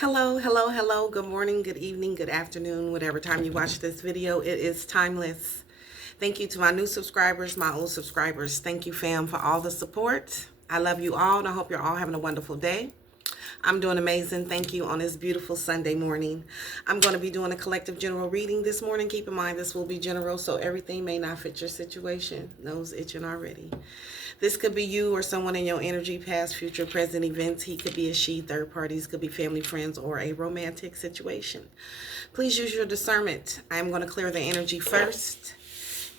Hello, hello, hello. Good morning, good evening, good afternoon, whatever time you watch this video. It is timeless. Thank you to my new subscribers, my old subscribers. Thank you, fam, for all the support. I love you all, and I hope you're all having a wonderful day. I'm doing amazing. Thank you on this beautiful Sunday morning. I'm going to be doing a collective general reading this morning. Keep in mind this will be general, so everything may not fit your situation. Nose itching already. This could be you or someone in your energy, past, future, present events. He could be a she, third parties, could be family, friends, or a romantic situation. Please use your discernment. I'm going to clear the energy first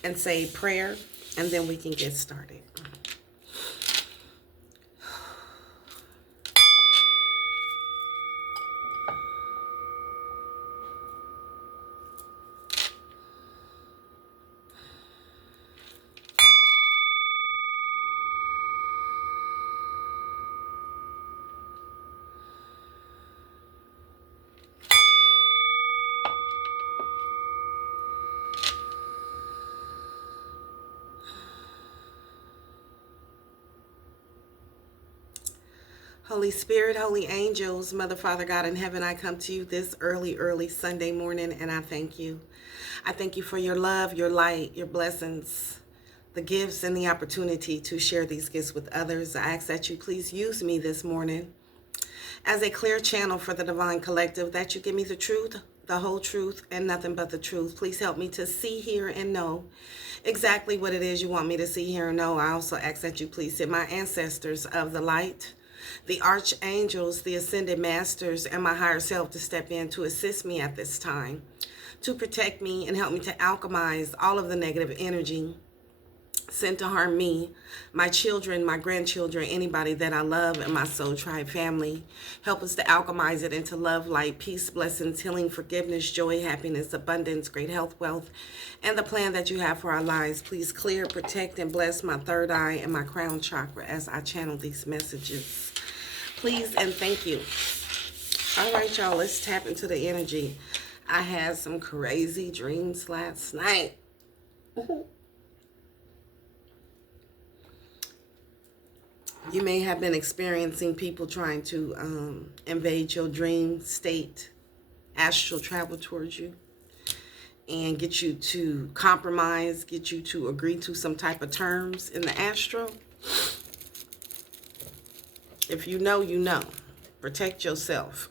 and say prayer, and then we can get started. Holy Spirit, holy angels, Mother, Father, God in heaven, I come to you this early Sunday morning, and I thank you. I thank you for your love, your light, your blessings, the gifts, and the opportunity to share these gifts with others. I ask that you please use me this morning as a clear channel for the Divine Collective, that you give me the truth, the whole truth, and nothing but the truth. Please help me to see, hear, and know exactly what it is you want me to see, hear, and know. I also ask that you please send my ancestors of the light, the archangels, the ascended masters, and my higher self to step in to assist me at this time, to protect me and help me to alchemize all of the negative energy sent to harm me, my children, my grandchildren, anybody that I love, and my soul tribe family. Help us to alchemize it into love, light, peace, blessings, healing, forgiveness, joy, happiness, abundance, great health, wealth, and the plan that you have for our lives. Please clear, protect, and bless my third eye and my crown chakra as I channel these messages. Please and thank you. All right, y'all, let's tap into the energy. I had some crazy dreams last night. You may have been experiencing people trying to invade your dream state, astral travel towards you, and get you to compromise, get you to agree to some type of terms in the astral. If you know, you know. Protect yourself.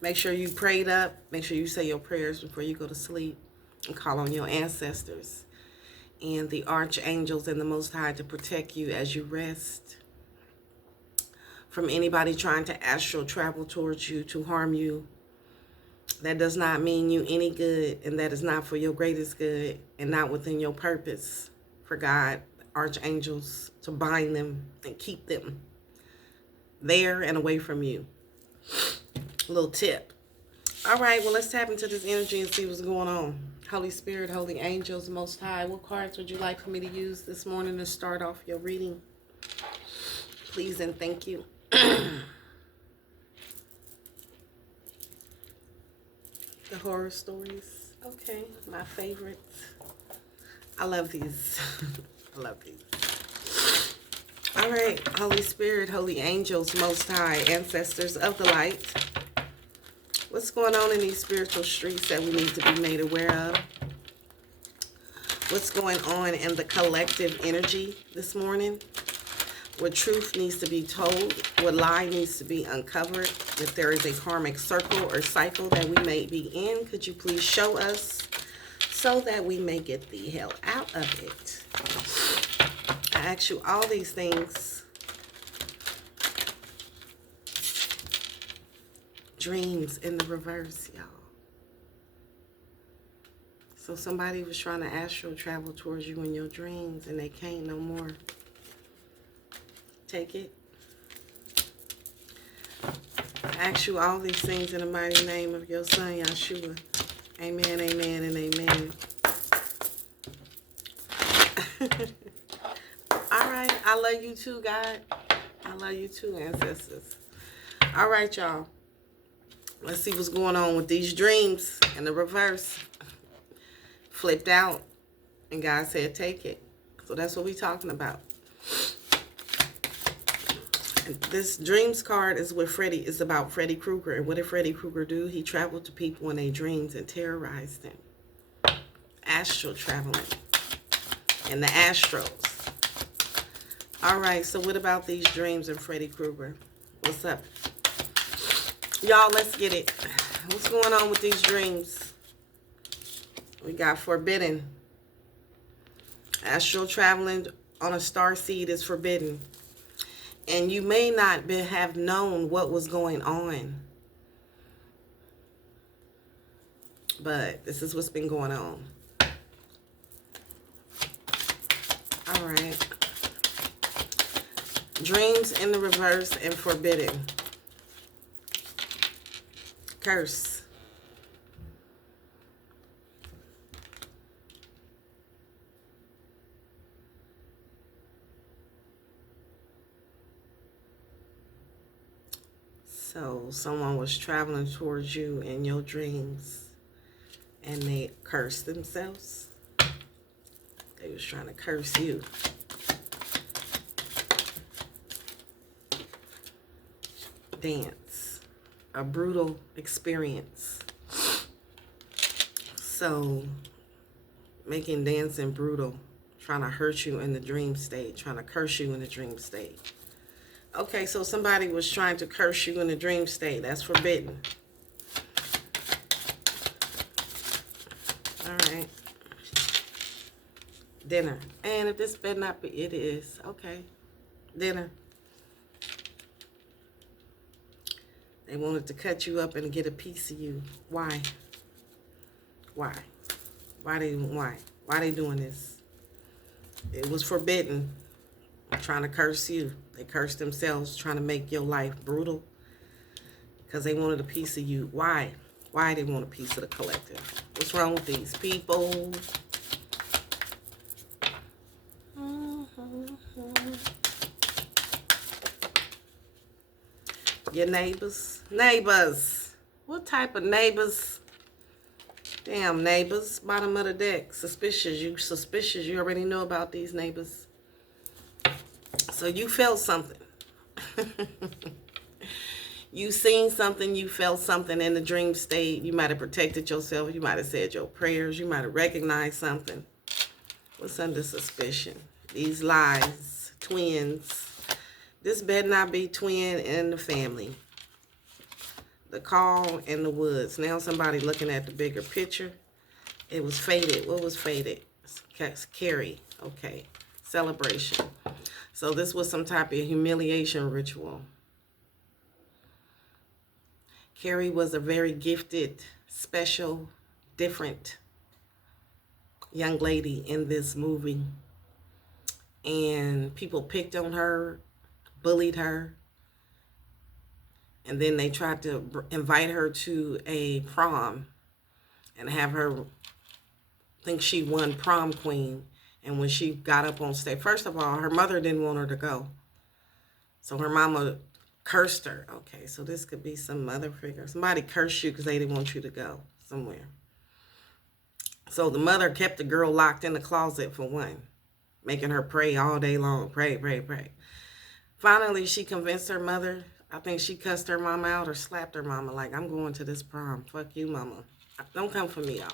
Make sure you prayed up. Make sure you say your prayers before you go to sleep, and call on your ancestors and the archangels and the Most High to protect you as you rest from anybody trying to astral travel towards you to harm you. That does not mean you any good, and that is not for your greatest good and not within your purpose for God, archangels, to bind them and keep them there and away from you. A little tip. All right, well, let's tap into this energy and see what's going on. Holy Spirit, holy angels, Most High, what cards would you like for me to use this morning to start off your reading? Please and thank you. The horror stories. Okay, my favorites. I love these. I love these. All right, Holy Spirit, holy angels, Most High, ancestors of the light. What's going on in these spiritual streets that we need to be made aware of? What's going on in the collective energy this morning? What truth needs to be told? What lie needs to be uncovered? If there is a karmic circle or cycle that we may be in, could you please show us so that we may get the hell out of it? I ask you all these things. Dreams in the reverse, y'all. So somebody was trying to astral travel towards you in your dreams and they can't no more. Take it. I ask you all these things in the mighty name of your son, Yeshua. Amen, amen, and amen. All right. I love you too, God. I love you too, ancestors. All right, y'all. Let's see what's going on with these dreams in the reverse. Flipped out. And God said, take it. So that's what we're talking about. This dreams card is with Freddy. It's about Freddy Krueger. And what did Freddy Krueger do? He traveled to people in their dreams and terrorized them. Astral traveling. And the Astros. All right, so what about these dreams and Freddy Krueger? What's up? Y'all, let's get it. What's going on with these dreams? We got forbidden. Astral traveling on a star seed is forbidden. And you may not have known what was going on. But this is what's been going on. All right. Dreams in the reverse and forbidden. Curse. So someone was traveling towards you in your dreams and they cursed themselves. They was trying to curse you. Dance. A brutal experience. So making dancing brutal. Trying to hurt you in the dream state. Trying to curse you in the dream state. Okay, so somebody was trying to curse you in the dream state. That's forbidden. All right. Dinner. And if this better not be, it is. Okay. Dinner. They wanted to cut you up and get a piece of you. Why? Why? Why they doing this? It was forbidden. Trying to curse you. They cursed themselves, trying to make your life brutal because they wanted a piece of you. Why? Why they want a piece of the collective? What's wrong with these people? Your neighbors. Neighbors. What type of neighbors? Damn neighbors. Bottom of the deck. Suspicious. You suspicious. You already know about these neighbors. So you felt something. You seen something, you felt something in the dream state. You might have protected yourself. You might have said your prayers. You might have recognized something. What's under suspicion? These lies. Twins. This better not be twin in the family. The call in the woods. Now somebody looking at the bigger picture. It was fated. What was fated? Carrie. Okay. Celebration. So this was some type of humiliation ritual. Carrie was a very gifted, special, different young lady in this movie. And people picked on her, bullied her. And then they tried to invite her to a prom and have her think she won prom queen. And when she got up on stage, first of all, her mother didn't want her to go. So her mama cursed her. Okay, so this could be some mother figure. Somebody cursed you because they didn't want you to go somewhere. So the mother kept the girl locked in the closet for one, making her pray all day long. Pray, pray, pray. Finally, she convinced her mother. I think she cussed her mama out or slapped her mama. Like, I'm going to this prom. Fuck you, mama. Don't come for me, y'all.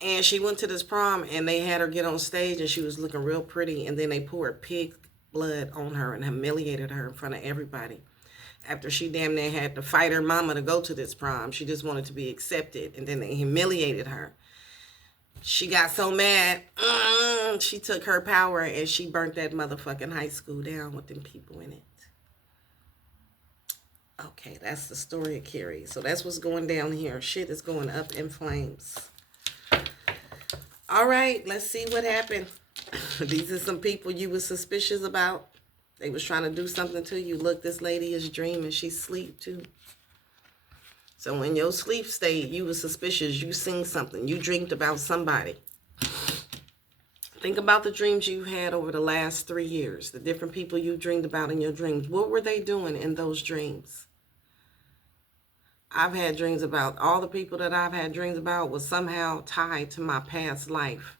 And she went to this prom and they had her get on stage and she was looking real pretty. And then they poured pig blood on her and humiliated her in front of everybody. After she damn near had to fight her mama to go to this prom. She just wanted to be accepted. And then they humiliated her. She got so mad. She took her power and she burnt that motherfucking high school down with them people in it. Okay, that's the story of Carrie. So that's what's going down here. Shit is going up in flames. All right, let's see what happened. These are some people you were suspicious about. They was trying to do something to you. Look, this lady is dreaming. She's asleep too. So in your sleep state, you were suspicious. You seen something. You dreamed about somebody. Think about the dreams you had over the last 3 years. The different people you dreamed about in your dreams. What were they doing in those dreams? I've had dreams about, all the people that I've had dreams about was somehow tied to my past life.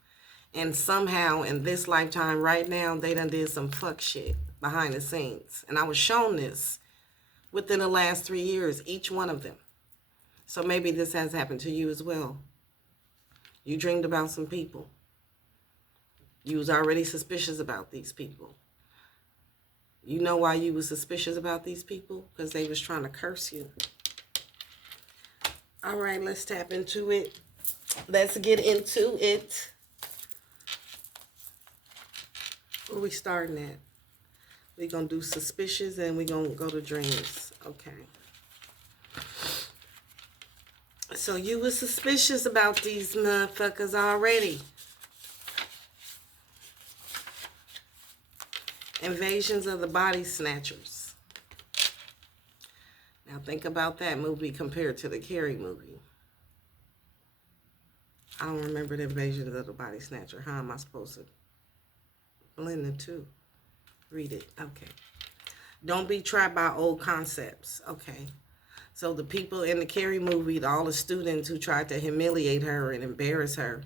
And somehow in this lifetime right now, they done did some fuck shit. behind the scenes. And I was shown this within the last 3 years, each one of them. So maybe this has happened to you as well. You dreamed about some people. You was already suspicious about these people. You know why you was suspicious about these people? Because they was trying to curse you. All right, let's tap into it. Let's get into it. Where we starting at? We're going to do suspicious and we're going to go to dreams. Okay. So you were suspicious about these motherfuckers already. Invasions of the Body Snatchers. Now think about that movie compared to the Carrie movie. I don't remember the Invasions of the Body Snatcher. How am I supposed to blend the two? Read it. Okay. Don't be trapped by old concepts. Okay. So the people in the Carrie movie, all the students who tried to humiliate her and embarrass her,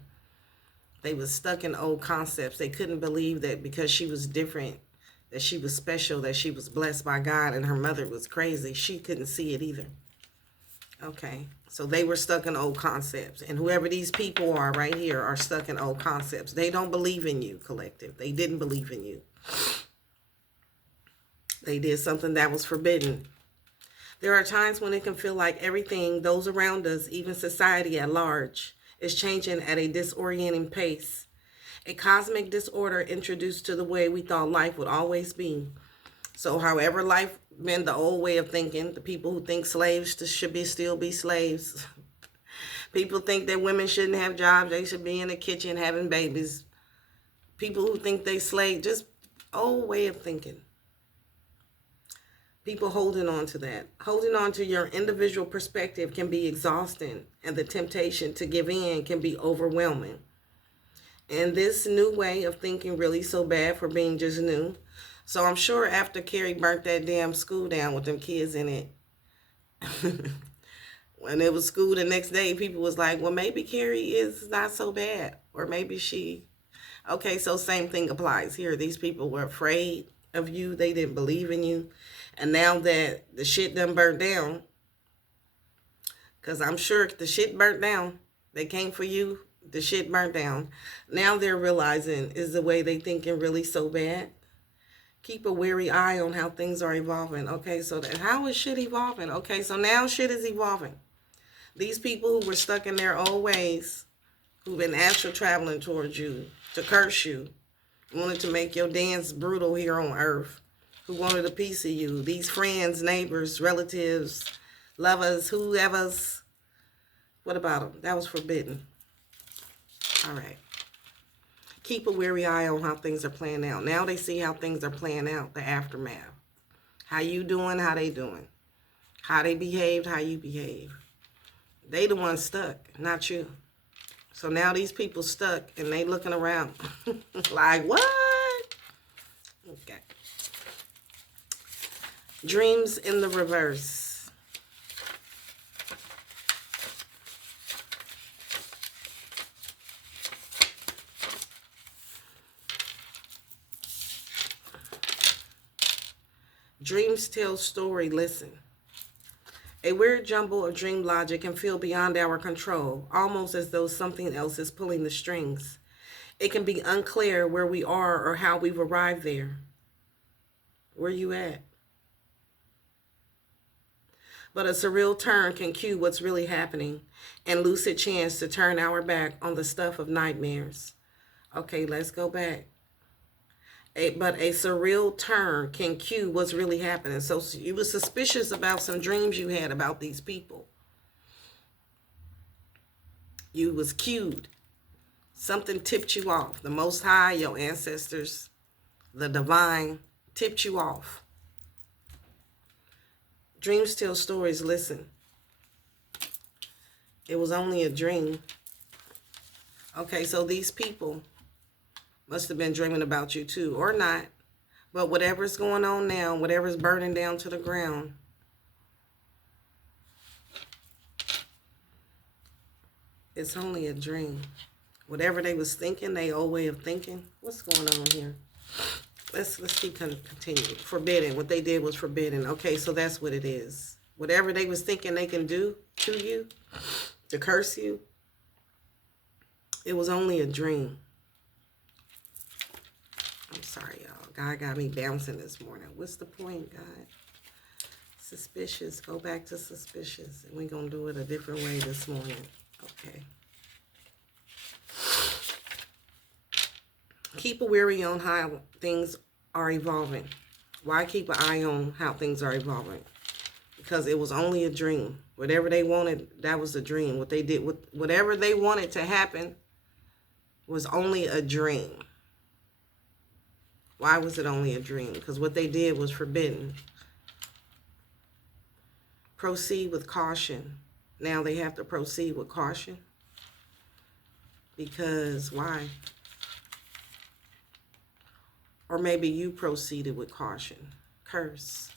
they was stuck in old concepts. They couldn't believe that because she was different, that she was special, that she was blessed by God, and her mother was crazy. She couldn't see it either. Okay. So they were stuck in old concepts. And whoever these people are right here are stuck in old concepts. They don't believe in you, collective. They didn't believe in you. They did something that was forbidden. There are times when it can feel like everything, those around us, even society at large, is changing at a disorienting pace. A cosmic disorder introduced to the way we thought life would always be. So however life been the old way of thinking, the people who think slaves should still be slaves. People think that women shouldn't have jobs, they should be in the kitchen having babies. People who think they slave, just old way of thinking. People holding on to that. Holding on to your individual perspective can be exhausting, and the temptation to give in can be overwhelming. And this new way of thinking really so bad for being just new. So I'm sure after Carrie burnt that damn school down with them kids in it, when it was school the next day, people was like, well, maybe Carrie is not so bad. Or maybe she... Okay, so same thing applies here. These people were afraid of you. They didn't believe in you. And now that the shit done burnt down, because I'm sure the shit burnt down, they came for you, the shit burnt down. Now they're realizing, is the way they thinking really so bad? Keep a wary eye on how things are evolving. Okay, so that how is shit evolving? Okay, so now shit is evolving. These people who were stuck in their old ways, who've been astral traveling towards you, to curse you, wanted to make your dance brutal here on earth, who wanted a piece of you, these friends, neighbors, relatives, lovers, whoever's. What about them? That was forbidden. All right. Keep a wary eye on how things are playing out. Now they see how things are playing out, the aftermath. How you doing, how they doing. How they behaved, how you behave. They the ones stuck, not you. So now these people stuck and they looking around like, what? Okay. Dreams in the reverse. Dreams tell story, listen. A weird jumble of dream logic can feel beyond our control, almost as though something else is pulling the strings. It can be unclear where we are or how we've arrived there. Where you at? But a surreal turn can cue what's really happening and lucid chance to turn our back on the stuff of nightmares. Okay, let's go back. But a surreal turn can cue what's really happening. So you were suspicious about some dreams you had about these people. You was cued. Something tipped you off. The Most High, your ancestors, the divine, tipped you off. Dreams tell stories, listen. It was only a dream. Okay, so these people must have been dreaming about you too, or not. But whatever's going on now, whatever's burning down to the ground, it's only a dream. Whatever they was thinking, they old way of thinking. What's going on here? Let's keep continuing. Forbidden. What they did was forbidden. Okay, so that's what it is. Whatever they was thinking they can do to you, to curse you, it was only a dream. I'm sorry, y'all. God got me bouncing this morning. What's the point, God? Suspicious. Go back to suspicious. And we're going to do it a different way this morning. Okay. Keep a weary on how things are evolving. Why keep an eye on how things are evolving? Because it was only a dream. Whatever they wanted, that was a dream. What they did, whatever they wanted to happen was only a dream. Why was it only a dream? Because what they did was forbidden. Proceed with caution. Now they have to proceed with caution. Because why? Or maybe you proceeded with caution. Curse.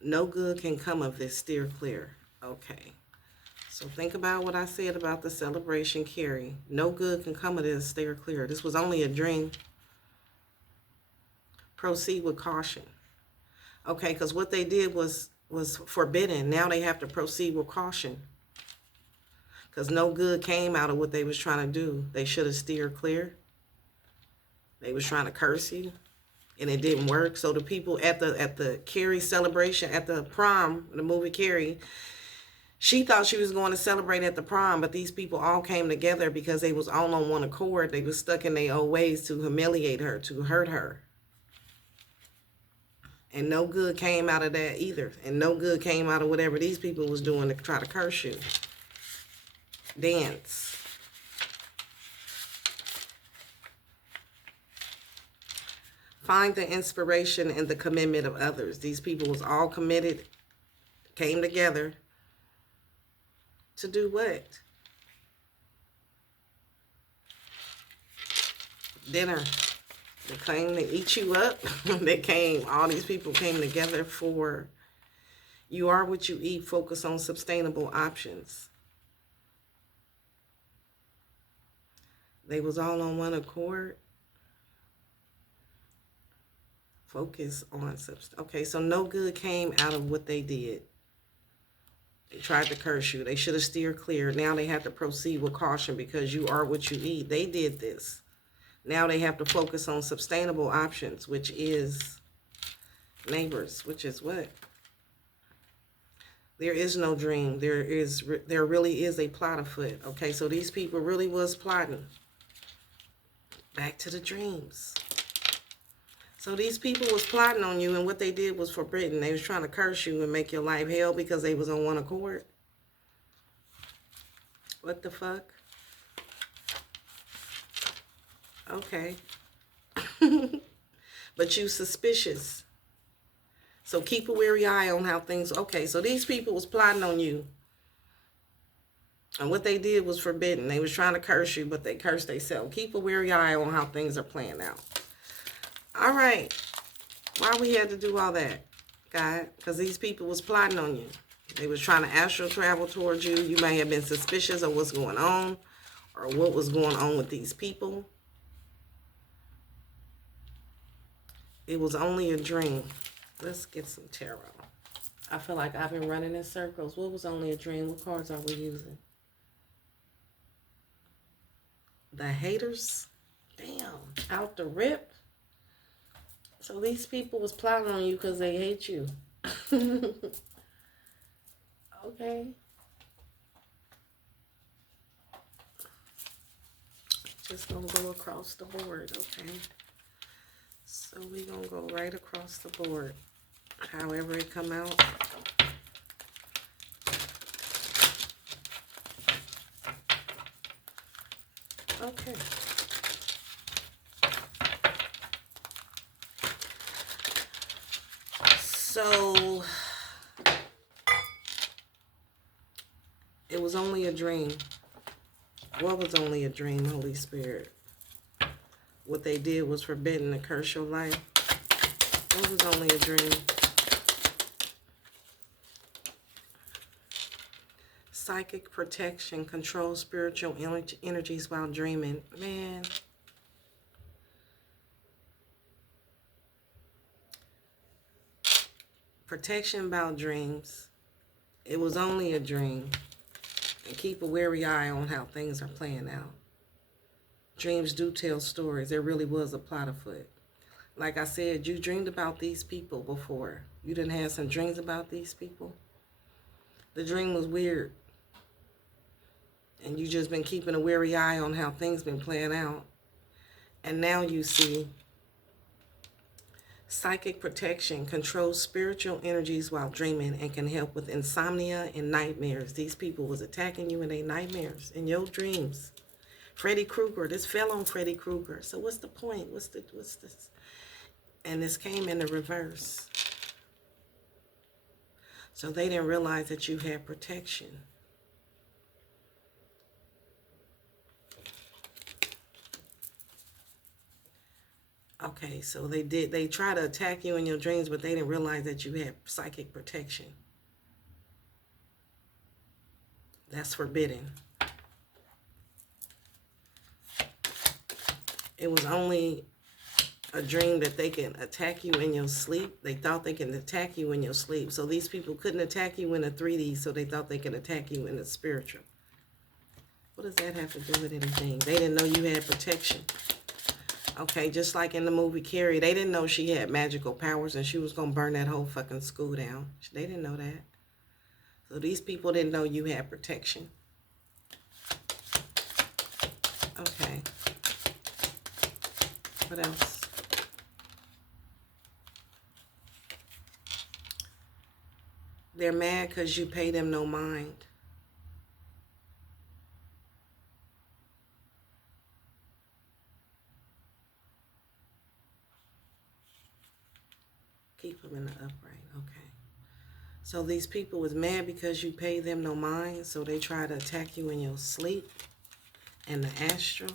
No good can come of this. Steer clear. Okay. So think about what I said about the celebration carry. No good can come of this. Steer clear. This was only a dream. Proceed with caution. Okay, because what they did was forbidden. Now they have to proceed with caution. Because no good came out of what they was trying to do. They should have steered clear. They was trying to curse you. And it didn't work. So the people at the Carrie celebration, at the prom, the movie Carrie, she thought she was going to celebrate at the prom, but these people all came together because they was all on one accord. They was stuck in their old ways to humiliate her, to hurt her. And no good came out of that either. And no good came out of whatever these people was doing to try to curse you. Dance. Find the inspiration and the commitment of others. These people was all committed, came together to do what? Dinner. They came to eat you up. All these people came together for, you are what you eat. Focus on sustainable options. They was all on one accord. Focus on substance. Okay, so no good came out of what they did. They tried to curse you. They should have steered clear. Now they have to proceed with caution because you are what you eat. They did this. Now they have to focus on sustainable options, which is neighbors, which is what? There is no dream. There really is a plot afoot. Okay, so these people really was plotting. Back to the dreams. So these people was plotting on you, and what they did was forbidden. They was trying to curse you and make your life hell because they was on one accord. What the fuck? Okay. But you suspicious. So keep a wary eye on how things... Okay, so these people was plotting on you. And what they did was forbidden. They was trying to curse you, but they cursed themselves. Keep a wary eye on how things are playing out. All right. Why we had to do all that, God? Because these people was plotting on you. They was trying to astral travel towards you. You may have been suspicious of what's going on or what was going on with these people. It was only a dream. Let's get some tarot. I feel like I've been running in circles. What was only a dream? What cards are we using? The haters? Damn. Out the rip? So these people was plotting on you because they hate you. Okay. Just gonna go across the board, okay? So we gonna go right across the board. However it come out. Okay. So it was only a dream. What was only a dream, Holy Spirit? What they did was forbidden to curse your life. What was only a dream? Psychic protection, control spiritual energies while dreaming. Man. Protection about dreams. It was only a dream. And keep a wary eye on how things are playing out. Dreams do tell stories. There really was a plot afoot. Like I said, you dreamed about these people before. You didn't have some dreams about these people. The dream was weird. And you just been keeping a wary eye on how things been playing out. And now you see psychic protection controls spiritual energies while dreaming and can help with insomnia and nightmares. These people was attacking you in their nightmares, in your dreams. Freddy Krueger, this fell on Freddy Krueger. So what's the point? What's this? And this came in the reverse. So they didn't realize that you had protection. Okay, so they try to attack you in your dreams, but they didn't realize that you had psychic protection. That's forbidden. It was only a dream that they can attack you in your sleep. They thought they can attack you in your sleep. So these people couldn't attack you in the 3D, so they thought they could attack you in the spiritual. What does that have to do with anything? They didn't know you had protection. Okay, just like in the movie Carrie, they didn't know she had magical powers and she was going to burn that whole fucking school down. They didn't know that. So these people didn't know you had protection. Okay. What else? They're mad because you pay them no mind. Keep them in the upright. Okay. So these people was mad because you pay them no mind, so they try to attack you in your sleep and the astral.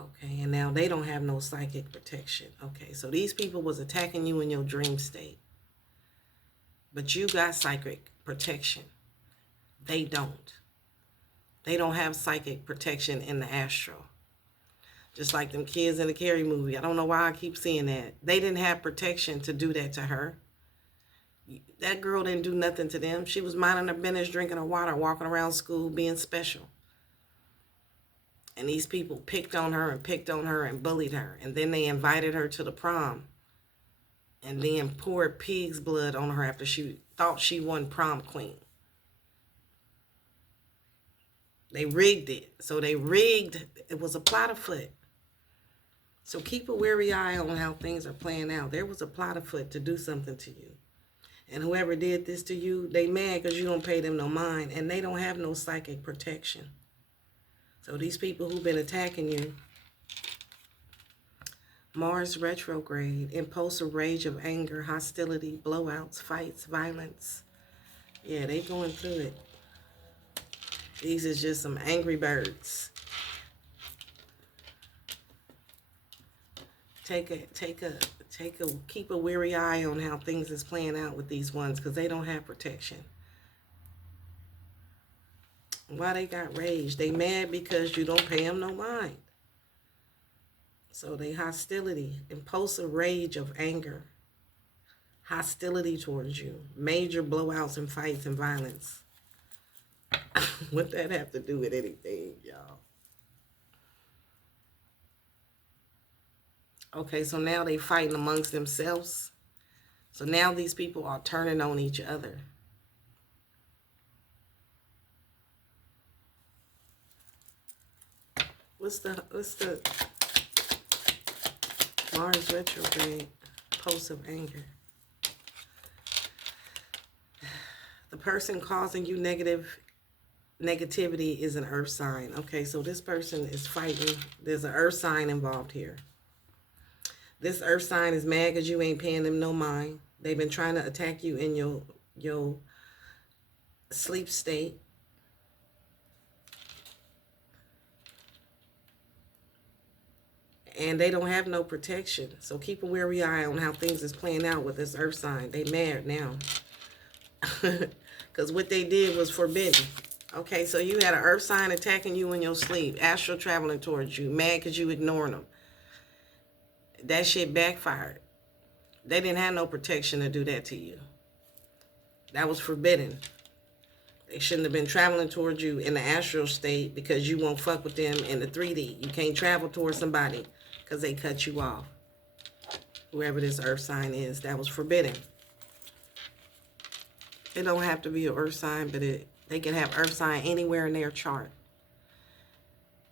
Okay, and now they don't have no psychic protection. Okay, so these people was attacking you in your dream state. But you got psychic protection. They don't. They don't have psychic protection in the astral. Just like them kids in the Carrie movie. I don't know why I keep seeing that. They didn't have protection to do that to her. That girl didn't do nothing to them. She was minding her business, drinking her water, walking around school, being special. And these people picked on her and bullied her. And then they invited her to the prom. And then poured pig's blood on her after she thought she won prom queen. They rigged it. So they rigged, it was a plot afoot. So keep a wary eye on how things are playing out. There was a plot afoot to do something to you. And whoever did this to you, they mad because you don't pay them no mind. And they don't have no psychic protection. So these people who've been attacking you, Mars retrograde, impulsive rage of anger, hostility, blowouts, fights, violence. Yeah, they going through it. These is just some angry birds. Keep a weary eye on how things is playing out with these ones because they don't have protection. Why they got rage? They mad because you don't pay them no mind. So they hostility, impulsive rage of anger, hostility towards you, major blowouts and fights and violence. What that have to do with anything, y'all? Okay, so now they fighting amongst themselves. So now these people are turning on each other. What's the Mars retrograde, pulse of anger? The person causing you negativity is an earth sign. Okay, so this person is fighting. There's an earth sign involved here. This earth sign is mad because you ain't paying them no mind. They've been trying to attack you in your sleep state. And they don't have no protection. So keep a wary eye on how things is playing out with this earth sign. They mad now. Because what they did was forbidden. Okay, so you had an earth sign attacking you in your sleep. Astral traveling towards you. Mad because you ignoring them. That shit backfired. They didn't have no protection to do that to you. That was forbidden. They shouldn't have been traveling towards you in the astral state because you won't fuck with them in the 3D. You can't travel towards somebody because they cut you off. Whoever this earth sign is, that was forbidden. It don't have to be an earth sign, but they can have earth sign anywhere in their chart.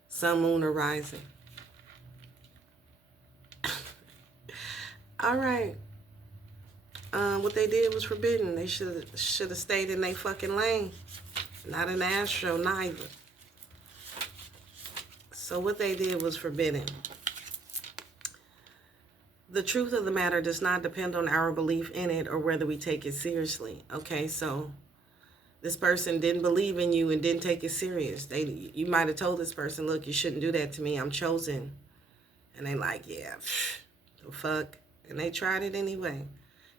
Sun, moon, or rising. All right. What they did was forbidden. They should have stayed in their fucking lane. Not in the astro, neither. So what they did was forbidden. The truth of the matter does not depend on our belief in it or whether we take it seriously. Okay, so this person didn't believe in you and didn't take it serious. You might have told this person, look, you shouldn't do that to me. I'm chosen. And they like, yeah, the fuck. And they tried it anyway.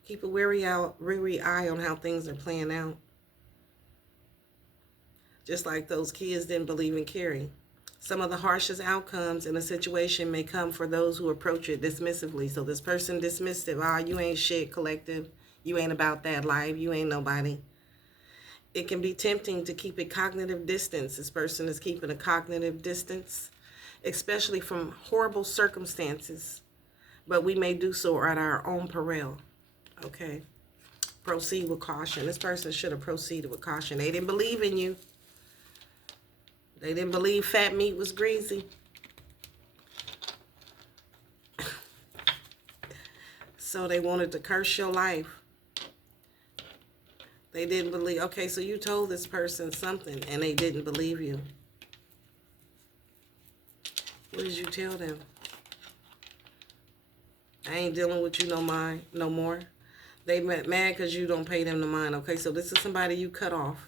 Keep a weary eye on how things are playing out. Just like those kids didn't believe in Carrie. Some of the harshest outcomes in a situation may come for those who approach it dismissively. So this person dismissed it. Oh, you ain't shit, collective. You ain't about that life. You ain't nobody. It can be tempting to keep a cognitive distance. This person is keeping a cognitive distance, especially from horrible circumstances. But we may do so at our own peril. Okay? Proceed with caution. This person should have proceeded with caution. They didn't believe in you. They didn't believe fat meat was greasy. So they wanted to curse your life. They didn't believe. Okay, so you told this person something and they didn't believe you. What did you tell them? I ain't dealing with you no more. They mad because you don't pay them no mind. Okay, so this is somebody you cut off.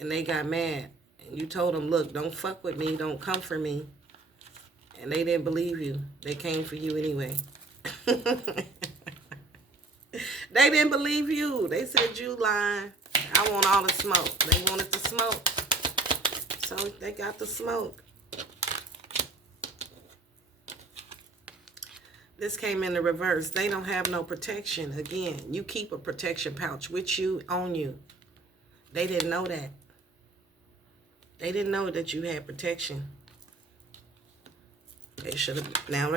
And they got mad. And you told them, look, don't fuck with me. Don't come for me. And they didn't believe you. They came for you anyway. They didn't believe you. They said you lying. I want all the smoke. They wanted the smoke. So they got the smoke. This came in the reverse. They don't have no protection. Again, you keep a protection pouch with you, on you. They didn't know that. They didn't know that you had protection. They should have. Now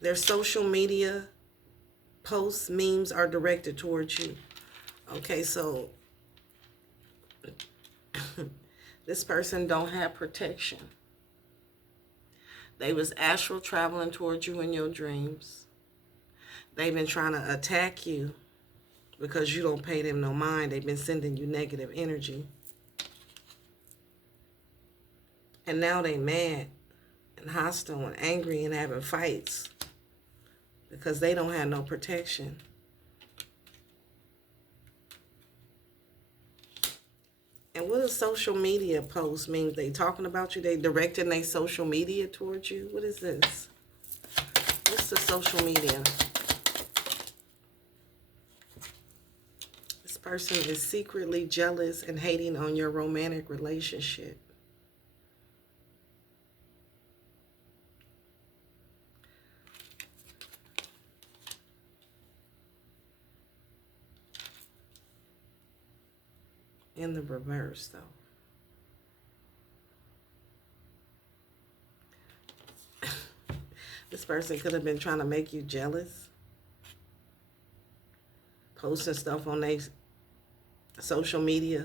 their social media posts, memes are directed towards you. Okay, so this person don't have protection. They was astral traveling towards you in your dreams. They've been trying to attack you because you don't pay them no mind. They've been sending you negative energy. And now they mad and hostile and angry and having fights because they don't have no protection. And what does social media post mean? They talking about you? They directing their social media towards you? What is this? What's the social media? This person is secretly jealous and hating on your romantic relationship. In the reverse, though. This person could have been trying to make you jealous. Posting stuff on their social media.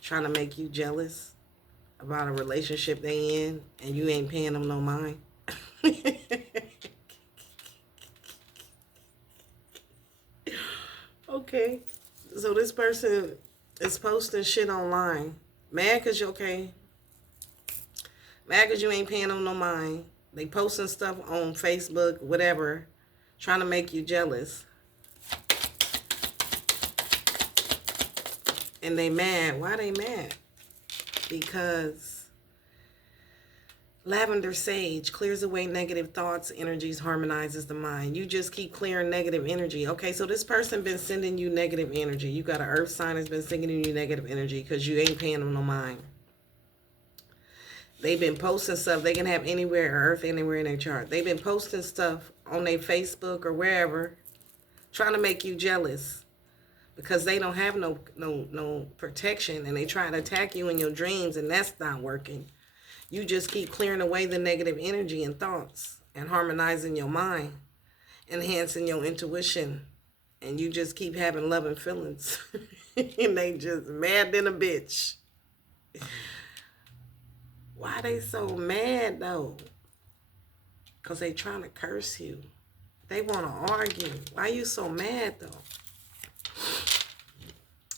Trying to make you jealous about a relationship they in. And you ain't paying them no mind. Okay. So this person is posting shit online. Mad because you okay. Mad because you ain't paying them no mind. They posting stuff on Facebook, whatever, trying to make you jealous. And they mad. Why they mad? Because Lavender sage clears away negative thoughts, energies, harmonizes the mind. You just keep clearing negative energy. Okay, so this person been sending you negative energy. You got an earth sign that's been sending you negative energy because you ain't paying them no mind. They've been posting stuff. They can have anywhere, earth anywhere in their chart. They've been posting stuff on their Facebook or wherever, trying to make you jealous because they don't have no protection, and they try to attack you in your dreams, and that's not working. You just keep clearing away the negative energy and thoughts and harmonizing your mind, enhancing your intuition, and you just keep having loving feelings. And they just mad than a bitch. Why they so mad though? Because they trying to curse you. They want to argue. Why you so mad though?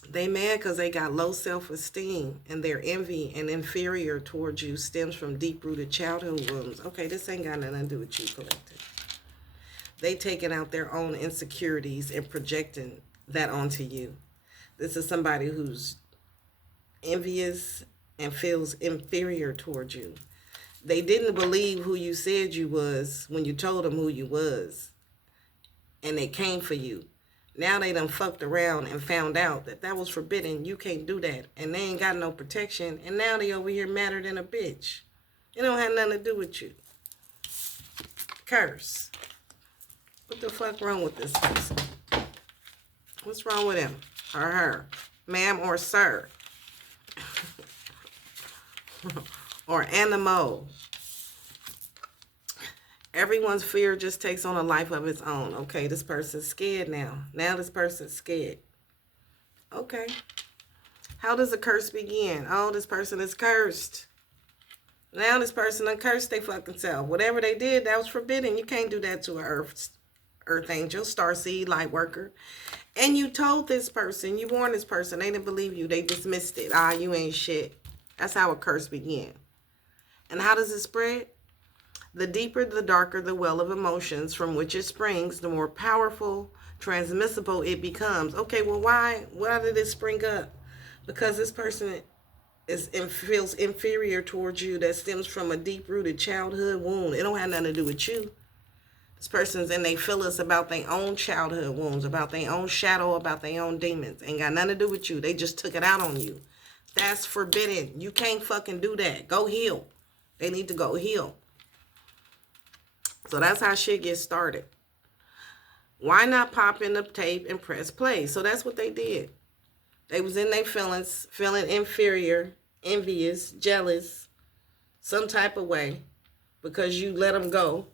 They mad because they got low self-esteem, and their envy and inferior towards you stems from deep-rooted childhood wounds. Okay, this ain't got nothing to do with you, collective. They taking out their own insecurities and projecting that onto you. This is somebody who's envious and feels inferior towards you. They didn't believe who you said you was when you told them who you was, and they came for you. Now they done fucked around and found out that that was forbidden. You can't do that. And they ain't got no protection. And now they over here madder than a bitch. It don't have nothing to do with you. Curse. What the fuck wrong with this person? What's wrong with him or her? Ma'am or sir? Or animal. Everyone's fear just takes on a life of its own. Okay, this person's scared now. Now this person's scared. Okay. How does a curse begin? Oh, this person is cursed. Now this person done cursed their fucking self. Whatever they did, that was forbidden. You can't do that to an earth angel, starseed, light worker. And you told this person, you warned this person. They didn't believe you. They dismissed it. Ah, you ain't shit. That's how a curse began. And how does it spread? The deeper, the darker the well of emotions from which it springs, the more powerful, transmissible it becomes. Okay, well, why did it spring up? Because this person feels inferior towards you. That stems from a deep-rooted childhood wound. It don't have nothing to do with you. This person's in they feelings about their own childhood wounds, about their own shadow, about their own demons. Ain't got nothing to do with you. They just took it out on you. That's forbidden. You can't fucking do that. Go heal. They need to go heal. So that's how shit gets started. Why not pop in the tape and press play? So that's what they did. They was in their feelings, feeling inferior, envious, jealous, some type of way, because you let them go.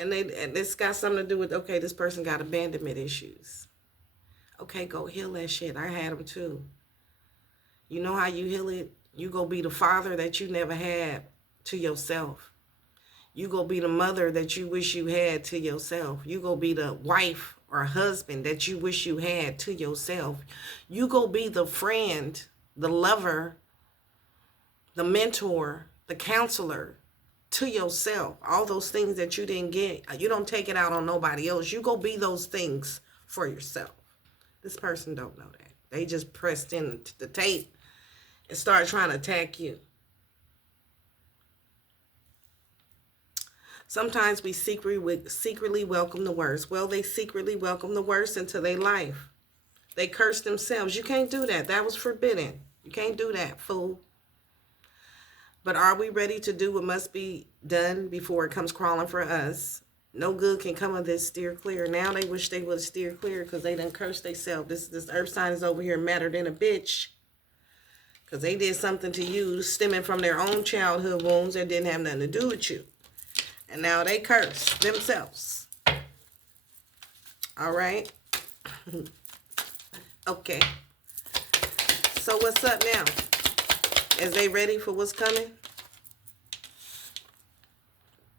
And this got something to do with, okay, this person got abandonment issues. Okay, go heal that shit. I had them too. You know how you heal it? You go be the father that you never had to yourself. You go be the mother that you wish you had to yourself. You go be the wife or husband that you wish you had to yourself. You go be the friend, the lover, the mentor, the counselor to yourself. All those things that you didn't get, you don't take it out on nobody else. You go be those things for yourself. This person don't know that. They just pressed in the tape and started trying to attack you. Sometimes we secretly welcome the worst. Well, they secretly welcome the worst into their life. They curse themselves. You can't do that. That was forbidden. You can't do that, fool. But are we ready to do what must be done before it comes crawling for us? No good can come of this. Steer clear. Now they wish they would steer clear because they done cursed themselves. This earth sign is over here madder than a bitch. Because they did something to you stemming from their own childhood wounds that didn't have nothing to do with you. And now they curse themselves. All right. Okay. So what's up now? Is they ready for what's coming?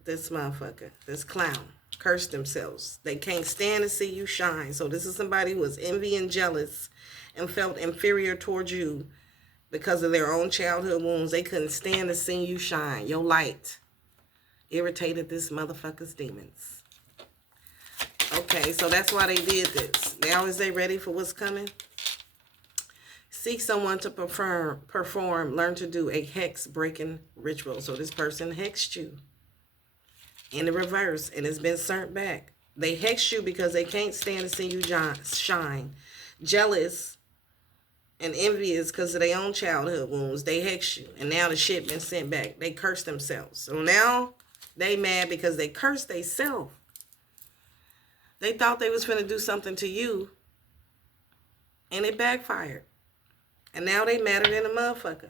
This motherfucker, this clown, cursed themselves. They can't stand to see you shine. So this is somebody who was envy and jealous and felt inferior towards you because of their own childhood wounds. They couldn't stand to see you shine. Your light irritated this motherfucker's demons. Okay, so that's why they did this. Now is they ready for what's coming? Seek someone to perform, learn to do a hex breaking ritual. So this person hexed you in the reverse, and it's been sent back. They hexed you because they can't stand to see you shine. Jealous and envious because of their own childhood wounds. They hex you, and now the shit been sent back. They cursed themselves. So now they mad because they cursed themselves. They thought they was finna do something to you, and it backfired. And now they madder than a motherfucker.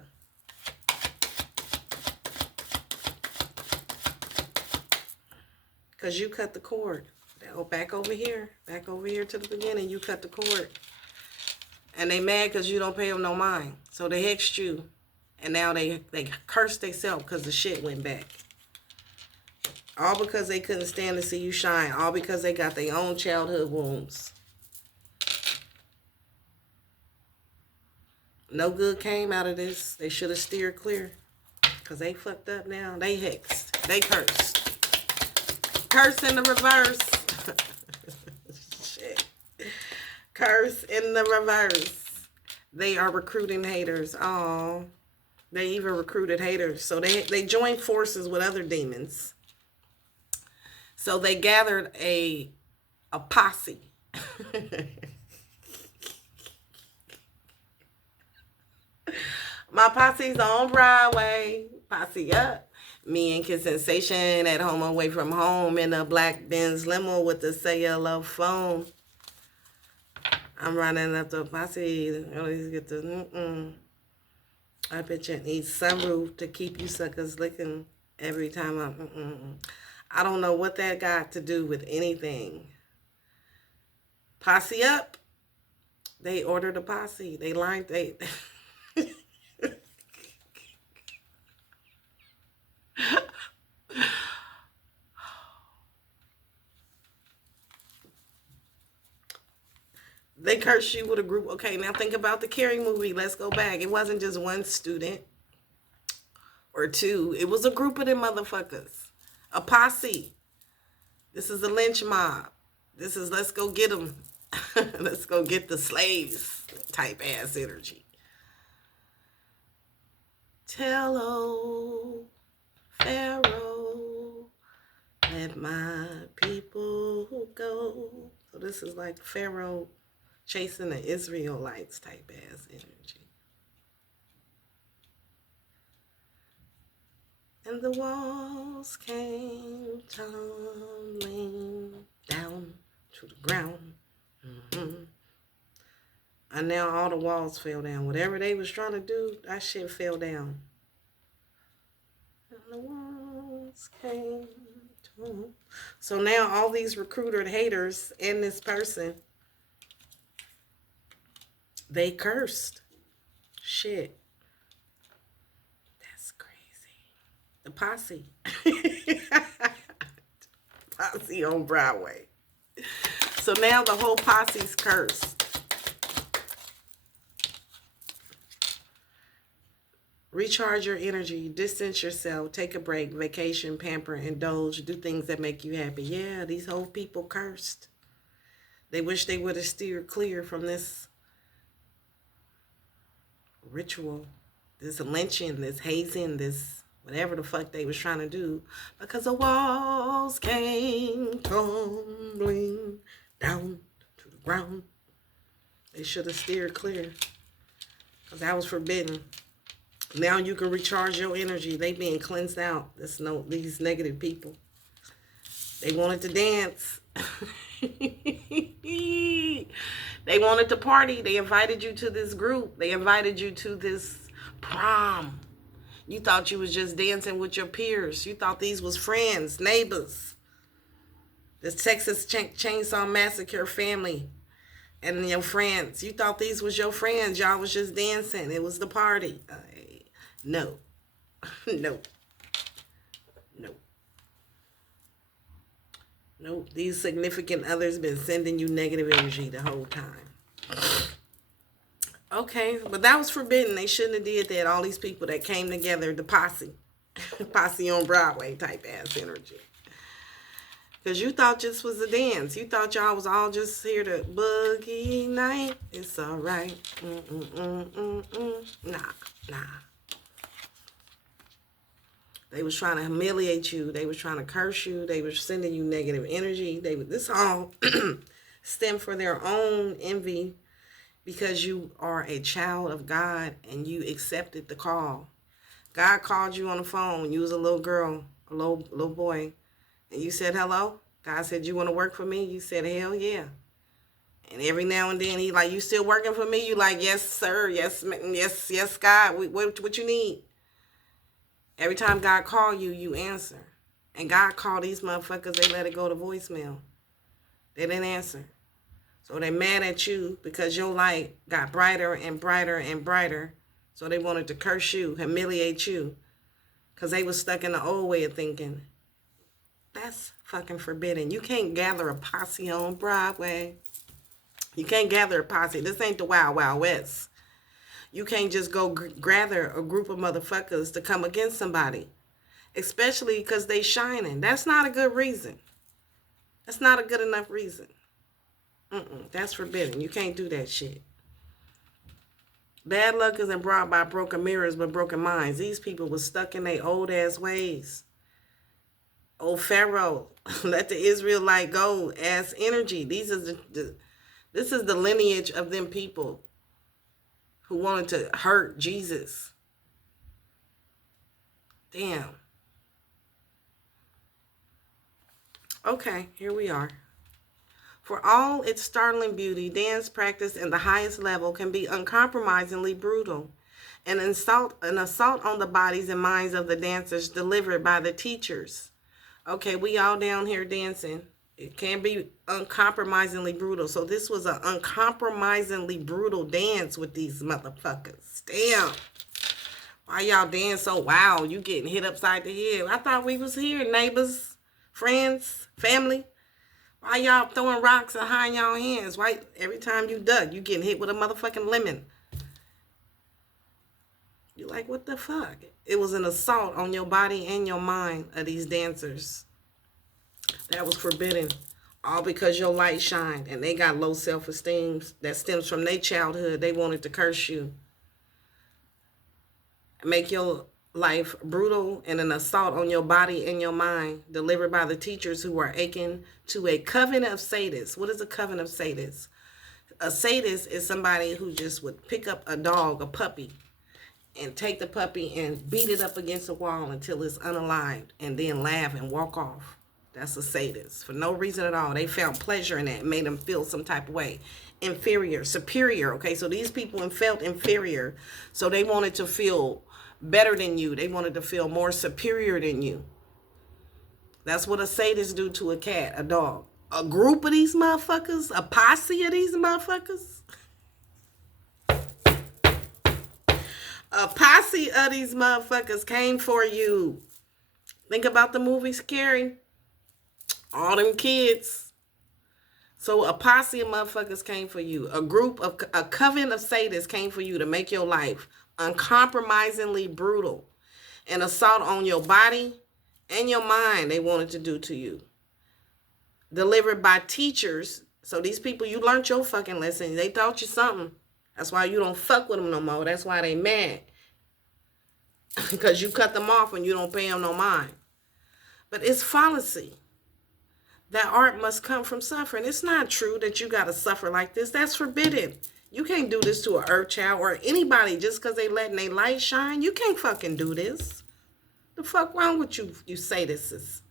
Because you cut the cord. Oh, back over here to the beginning, you cut the cord. And they mad because you don't pay them no mind. So they hexed you. And now they cursed themselves because the shit went back. All because they couldn't stand to see you shine. All because they got their own childhood wounds. No good came out of this. They should have steered clear. Because they fucked up now. They hexed. They cursed. Curse in the reverse. Shit. Curse in the reverse. They are recruiting haters. Oh, they even recruited haters. So they joined forces with other demons. So they gathered a posse. My posse's on Broadway. Posse up. Me and Kid Sensation at home away from home in a black Benz limo with the cellular phone. I'm running up the posse. Always get the I bet you need sunroof to keep you suckers licking every time I don't know what that got to do with anything. Posse up. They ordered a posse. They lined They cursed you with a group. Okay, now think about the Carrie movie. Let's go back. It wasn't just one student or two. It was a group of them motherfuckers. A posse. This is a lynch mob. This is let's go get them. Let's go get the slaves type ass energy. Tell old Pharaoh, let my people go. So this is like Pharaoh chasing the Israelites type ass energy. And the walls came tumbling down to the ground. And now all the walls fell down. Whatever they was trying to do, that shit fell down. And the walls came to... So now all these recruited haters and this person, they cursed. Shit. That's crazy. The posse. Posse on Broadway. So now the whole posse's cursed. Recharge your energy, distance yourself, take a break, vacation, pamper, indulge, do things that make you happy. Yeah, these whole people cursed. They wish they would have steered clear from this ritual, this lynching, this hazing, this whatever the fuck they was trying to do, because the walls came tumbling down to the ground. They should have steered clear, because that was forbidden. Now you can recharge your energy. They being cleansed out. These negative people. They wanted to dance. They wanted to party. They invited you to this group. They invited you to this prom. You thought you was just dancing with your peers. You thought these was friends, neighbors. This Texas Chainsaw Massacre family and your friends. You thought these was your friends. Y'all was just dancing. It was the party. No. No. No. No. These significant others been sending you negative energy the whole time. Okay, but that was forbidden. They shouldn't have did that. All these people that came together, the posse. Posse on Broadway type ass energy. Because you thought this was a dance. You thought y'all was all just here to boogie night. It's all right. Nah, nah. They was trying to humiliate you. They was trying to curse you. They were sending you negative energy. This all stemmed for their own envy because you are a child of God and you accepted the call. God called you on the phone. You was a little girl, a little boy, and you said hello. God said, you want to work for me? You said, hell yeah. And every now and then he like, you still working for me? You like, yes, sir. Yes, yes, God. What you need? Every time God call you, you answer. And God called these motherfuckers, they let it go to voicemail. They didn't answer. So they mad at you because your light got brighter and brighter and brighter. So they wanted to curse you, humiliate you. Because they was stuck in the old way of thinking. That's fucking forbidden. You can't gather a posse on Broadway. You can't gather a posse. This ain't the Wild Wild West. You can't just go gather a group of motherfuckers to come against somebody. Especially because they shining. That's not a good reason. That's not a good enough reason. That's forbidden. You can't do that shit. Bad luck isn't brought by broken mirrors but broken minds. These people were stuck in their old ass ways. Old Pharaoh, let the Israelite go ass energy. This is the lineage of them people who wanted to hurt Jesus. Damn. Okay, here we are. For all its startling beauty, dance practice in the highest level can be uncompromisingly brutal. An assault on the bodies and minds of the dancers delivered by the teachers. Okay, we all down here dancing. It can be uncompromisingly brutal. So this was an uncompromisingly brutal dance with these motherfuckers. Damn. Why y'all dance so wild? You getting hit upside the head. I thought we was here, neighbors, friends, family. Why y'all throwing rocks and hiding y'all hands? Why every time you duck, you getting hit with a motherfucking lemon? You like, what the fuck? It was an assault on your body and your mind of these dancers. That was forbidden. All because your light shined and they got low self-esteem that stems from their childhood. They wanted to curse you. Make your life brutal and an assault on your body and your mind delivered by the teachers who are akin to a coven of sadists. What is a coven of sadists? A sadist is somebody who just would pick up a dog, a puppy, and take the puppy and beat it up against a wall until it's unalived and then laugh and walk off. That's a sadist. For no reason at all. They found pleasure in that. It made them feel some type of way. Inferior, superior. Okay, so these people felt inferior. So they wanted to feel better than you. They wanted to feel more superior than you. That's what a sadist do to a cat, a dog. A group of these motherfuckers, a posse of these motherfuckers. A posse of these motherfuckers came for you. Think about the movie Scary. All them kids. So a posse of motherfuckers came for you. A coven of sadists came for you to make your life uncompromisingly brutal. An assault on your body and your mind they wanted to do to you. Delivered by teachers. So these people, you learned your fucking lesson. They taught you something. That's why you don't fuck with them no more. That's why they mad. Because you cut them off and you don't pay them no mind. But it's fallacy. That art must come from suffering. It's not true that you got to suffer like this. That's forbidden. You can't do this to an earth child or anybody just because they letting their light shine. You can't fucking do this. The fuck wrong with you, you sadists?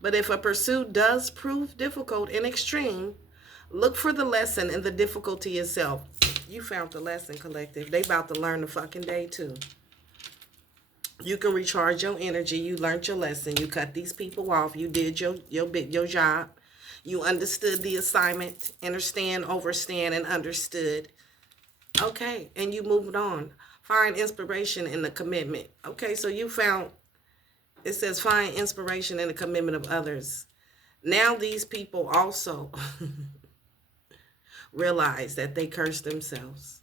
But if a pursuit does prove difficult and extreme, look for the lesson in the difficulty itself. You found the lesson, collective. They about to learn the fucking day too. You can recharge your energy. You learned your lesson. You cut these people off. You did your job. You understood the assignment. Understand, overstand, and understood. Okay, and you moved on. Find inspiration in the commitment. Okay, so you found, it says find inspiration in the commitment of others. Now these people also realize that they cursed themselves.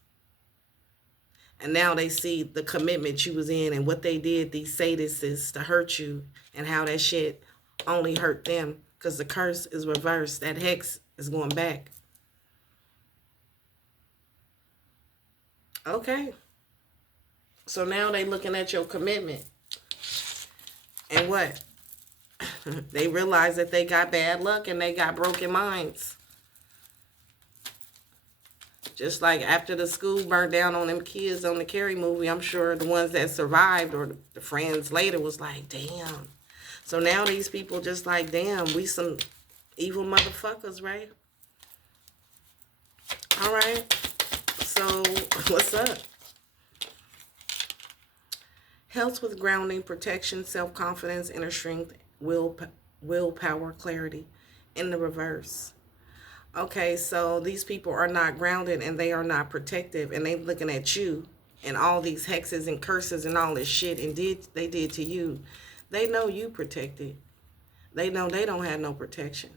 And now they see the commitment you was in and what they did, these sadists, to hurt you, and how that shit only hurt them because the curse is reversed. That hex is going back. Okay. So now they looking at your commitment. And what? They realize that they got bad luck and they got broken minds. Just like after the school burned down on them kids on the Carrie movie, I'm sure the ones that survived or the friends later was like, damn. So now these people just like, damn, we some evil motherfuckers, right? All right. So what's up? Helps with grounding, protection, self-confidence, inner strength, willpower, clarity. In the reverse. Okay, so these people are not grounded and they are not protective, and they looking at you and all these hexes and curses and all this shit and they did to you. They know you protected. They know they don't have no protection.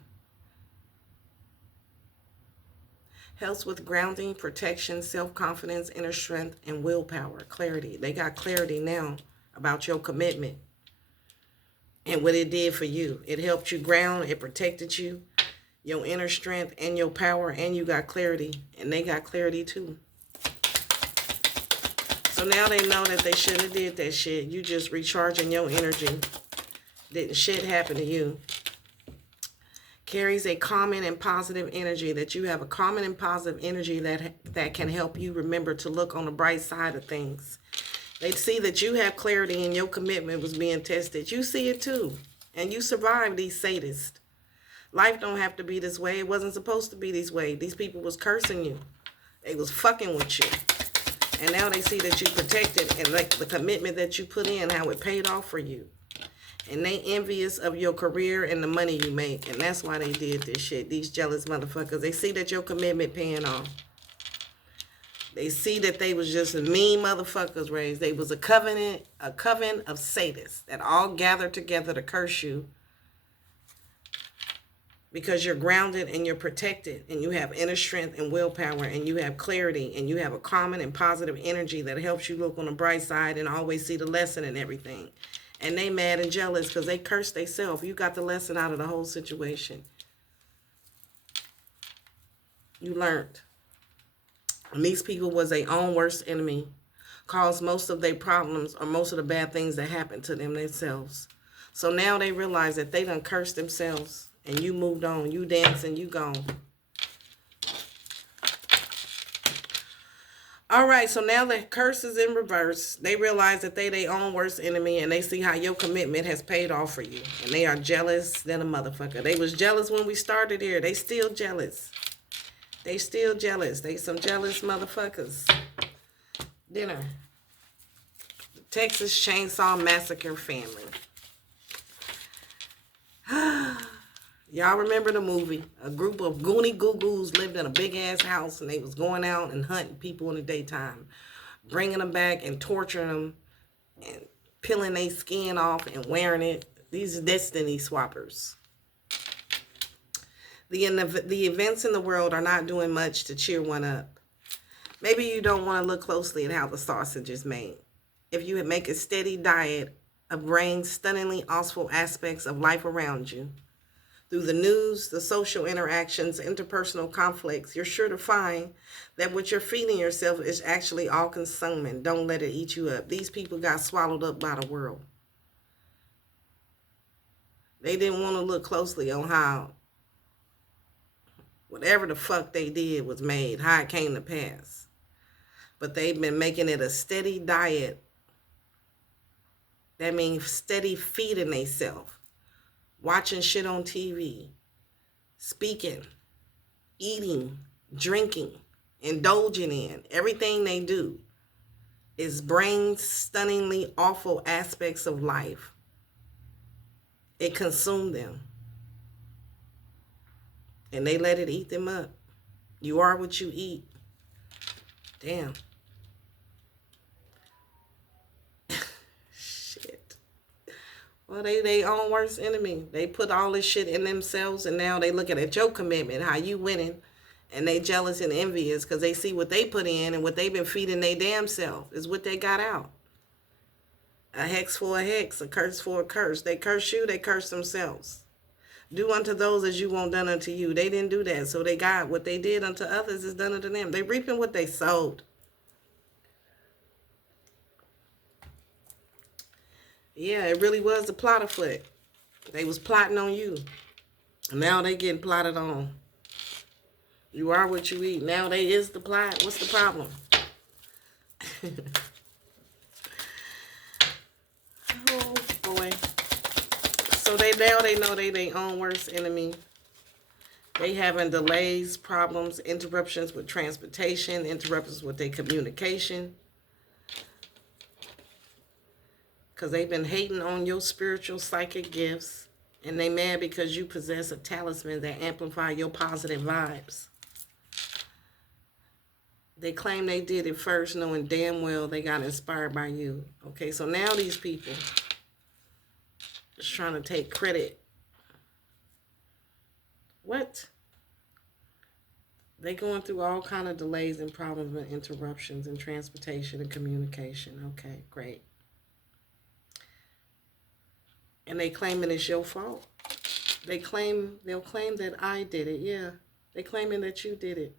Helps with grounding, protection, self-confidence, inner strength, and willpower, clarity. They got clarity now about your commitment and what it did for you. It helped you ground, it protected you, your inner strength and your power, and you got clarity, and they got clarity too. So now they know that they shouldn't have did that shit. You just recharging your energy. Didn't shit happen to you. Carries a calming and positive energy, that you have a calming and positive energy that can help you remember to look on the bright side of things. They see that you have clarity and your commitment was being tested. You see it too. And you survived these sadists. Life don't have to be this way. It wasn't supposed to be this way. These people was cursing you. They was fucking with you. And now they see that you protected and like the commitment that you put in, how it paid off for you. And they envious of your career and the money you make. And that's why they did this shit. These jealous motherfuckers. They see that your commitment paying off. They see that they was just mean motherfuckers raised. They was a coven of sadists that all gathered together to curse you. Because you're grounded and you're protected and you have inner strength and willpower and you have clarity and you have a calming and positive energy that helps you look on the bright side and always see the lesson in everything. And they mad and jealous because they cursed themselves. You got the lesson out of the whole situation. You learned. And these people was their own worst enemy. Caused most of their problems or most of the bad things that happened to them themselves. So now they realize that they done cursed themselves. And you moved on. You dancing. You gone. All right. So now the curse is in reverse. They realize that they their own worst enemy. And they see how your commitment has paid off for you. And they are jealous than a motherfucker. They was jealous when we started here. They still jealous. They still jealous. They some jealous motherfuckers. Dinner. The Texas Chainsaw Massacre family. Y'all remember the movie? A group of goony goo-goos lived in a big-ass house, and they was going out and hunting people in the daytime, bringing them back and torturing them and peeling their skin off and wearing it. These are destiny swappers. The events in the world are not doing much to cheer one up. Maybe you don't want to look closely at how the sausage is made. If you make a steady diet of brain stunningly awful aspects of life around you, through the news, the social interactions, interpersonal conflicts, you're sure to find that what you're feeding yourself is actually all-consuming. Don't let it eat you up. These people got swallowed up by the world. They didn't want to look closely on how whatever the fuck they did was made, how it came to pass. But they've been making it a steady diet. That means steady feeding themselves. Watching shit on TV, speaking, eating, drinking, indulging in. Everything they do is brain stunningly awful aspects of life. It consumed them. And they let it eat them up. You are what you eat. Damn. Well, they own worst enemy. They put all this shit in themselves, and now they looking at your commitment, how you winning, and they jealous and envious because they see what they put in and what they've been feeding their damn self is what they got out. A hex for a hex, a curse for a curse. They curse you, they curse themselves. Do unto those as you want done unto you. They didn't do that. So they got what they did unto others is done unto them. They reaping what they sowed. Yeah, it really was the plot afoot. They was plotting on you. Now they getting plotted on. You are what you eat. Now they is the plot. What's the problem? Oh boy. So they know they their own worst enemy. They having delays, problems, interruptions with transportation, interruptions with their communication. Because they've been hating on your spiritual psychic gifts. And they mad because you possess a talisman that amplify your positive vibes. They claim they did it first, knowing damn well they got inspired by you. Okay, so now these people is trying to take credit. What? They going through all kind of delays and problems and interruptions in transportation and communication. Okay, great. And they claiming it's your fault. They'll claim that I did it. Yeah, they claiming that you did it,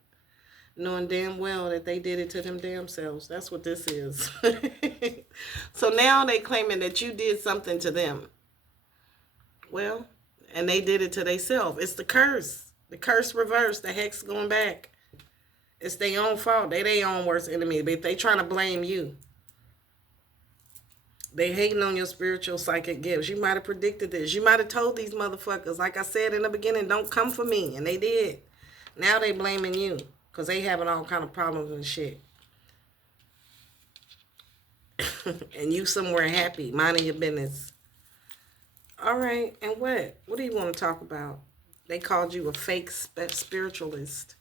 knowing damn well that they did it to them damn selves. That's what this is. So now they claiming that you did something to them. Well, and they did it to themselves. It's the curse. The curse reversed. The hex going back. It's their own fault. They their own worst enemy. But they trying to blame you. They hating on your spiritual psychic gifts. You might have predicted this. You might have told these motherfuckers, like I said in the beginning, don't come for me. And they did. Now they blaming you. Because they having all kind of problems and shit. And you somewhere happy, minding your business. All right, and what? What do you want to talk about? They called you a fake spiritualist.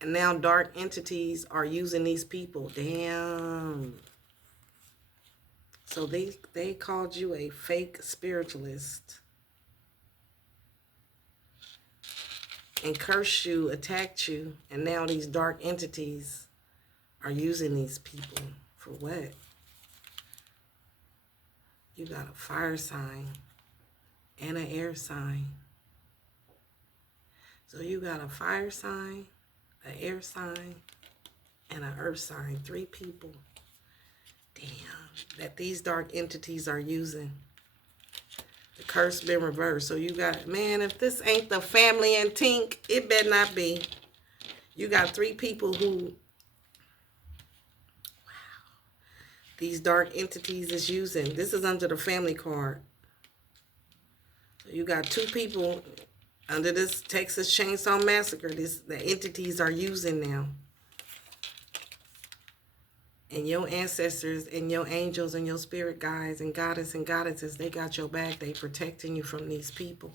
And now dark entities are using these people. Damn. So they called you a fake spiritualist. And cursed you, attacked you. And now these dark entities are using these people. For what? You got a fire sign and an air sign. So you got a fire sign, an air sign, and an earth sign. 3 people. Damn. That these dark entities are using. The curse been reversed. So you got, man, if this ain't the family and Tink, it better not be. You got 3 people who, these dark entities is using. This is under the family card. So you got 2 people under this Texas Chainsaw Massacre. The entities are using now. And your ancestors and your angels and your spirit guides and goddesses, they got your back. They protecting you from these people.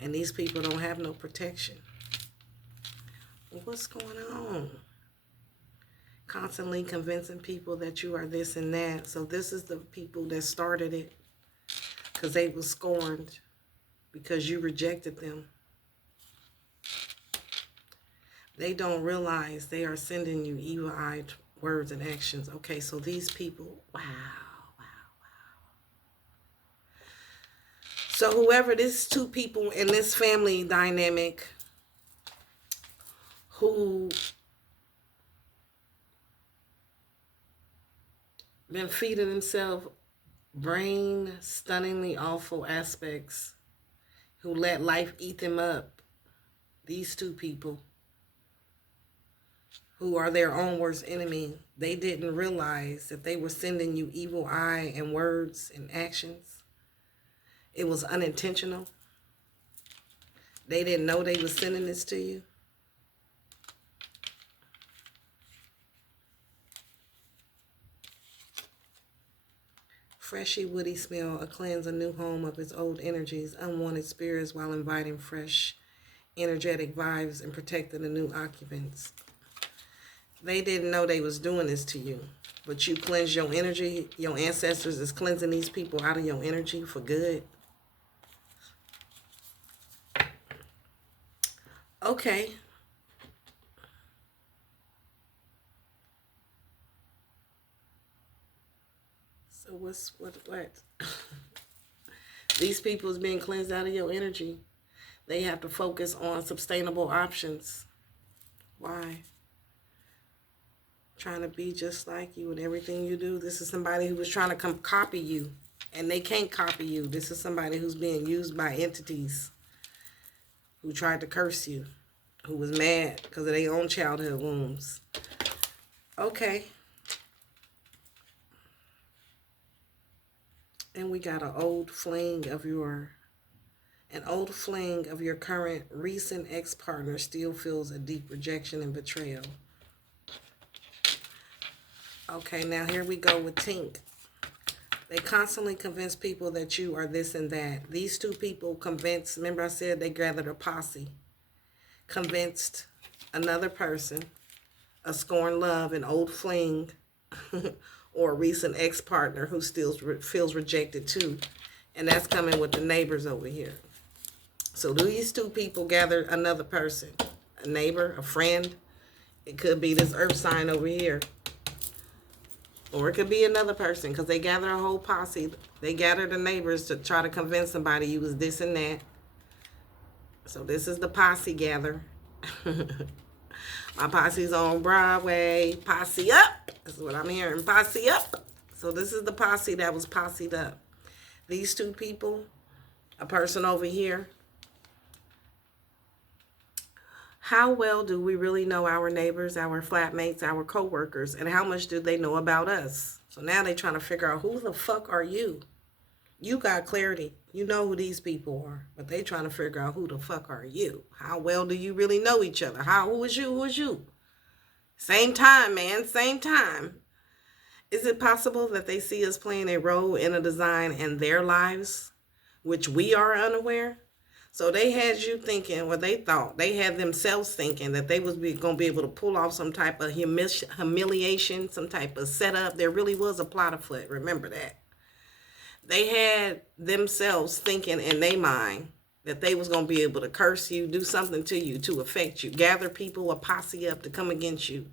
And these people don't have no protection. What's going on? Constantly convincing people that you are this and that. So this is the people that started it. Because they were scorned. Because you rejected them. They don't realize they are sending you evil-eyed words and actions. Okay, so these people, wow. So whoever this 2 people in this family dynamic who been feeding themselves brain stunningly awful aspects, who let life eat them up, these 2 people who are their own worst enemy, they didn't realize that they were sending you evil eye and words and actions. It was unintentional. They didn't know they were sending this to you. Freshy, woody smell, a cleanse, a new home of its old energies, unwanted spirits while inviting fresh, energetic vibes and protecting the new occupants. They didn't know they was doing this to you. But you cleanse your energy. Your ancestors is cleansing these people out of your energy for good. Okay. So what? These people is being cleansed out of your energy. They have to focus on sustainable options. Why? Trying to be just like you in everything you do. This is somebody who was trying to come copy you, and they can't copy you. This is somebody who's being used by entities who tried to curse you, who was mad because of their own childhood wounds. Okay. And we got an old fling of your current recent ex-partner still feels a deep rejection and betrayal. Okay, now here we go with Tink. They constantly convince people that you are this and that. These two people convinced, remember I said they gathered a posse, convinced another person, a scorned love, an old fling, or a recent ex-partner who still feels rejected too. And that's coming with the neighbors over here. So these two people gathered another person, a neighbor, a friend. It could be this earth sign over here. Or it could be another person, because they gathered a whole posse. They gathered the neighbors to try to convince somebody you was this and that. So this is the posse gather. My posse's on Broadway. Posse up. That's what I'm hearing. Posse up. So this is the posse that was posseed up. These two people, a person over here. How well do we really know our neighbors, our flatmates, our co-workers, and how much do they know about us? So now they're trying to figure out, who the fuck are you? You got clarity. You know who these people are, but they trying to figure out, who the fuck are you? How well do you really know each other? Who is you? Who is you? Same time, man. Same time. Is it possible that they see us playing a role in a design in their lives, which we are unaware? So they had you thinking, or they thought, they had themselves thinking that they was going to be able to pull off some type of humiliation, some type of setup. There really was a plot afoot. Remember that. They had themselves thinking in their mind that they was going to be able to curse you, do something to you, to affect you, gather people, a posse up to come against you.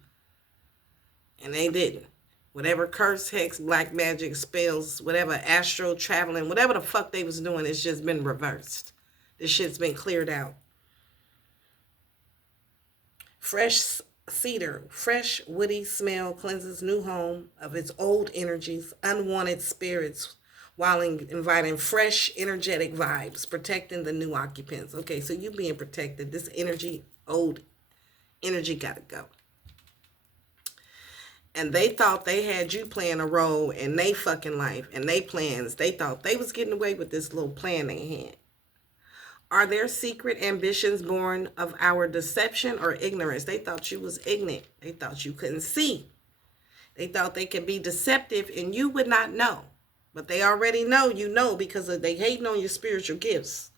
And they didn't. Whatever curse, hex, black magic, spells, whatever astral traveling, whatever the fuck they was doing, it's just been reversed. This shit's been cleared out. Fresh cedar, fresh woody smell cleanses new home of its old energies, unwanted spirits, while inviting fresh energetic vibes, protecting the new occupants. Okay, so you being protected. This energy, old energy, gotta go. And they thought they had you playing a role in their fucking life and their plans. They thought they was getting away with this little plan they had. Are their secret ambitions born of our deception or ignorance? They thought you was ignorant. They thought you couldn't see. They thought they could be deceptive and you would not know. But they already know you know, because they hating on your spiritual gifts.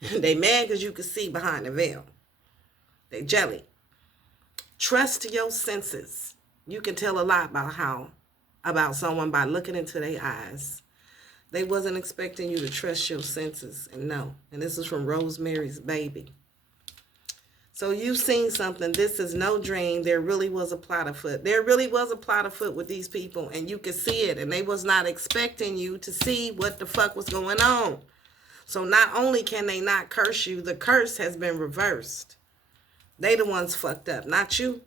They mad because you can see behind the veil. They jelly. Trust your senses. You can tell a lot about someone by looking into their eyes. They wasn't expecting you to trust your senses and know. And this is from Rosemary's Baby. So you've seen something. This is no dream. There really was a plot afoot. There really was a plot afoot with these people. And you could see it. And they was not expecting you to see what the fuck was going on. So not only can they not curse you, the curse has been reversed. They the ones fucked up, not you.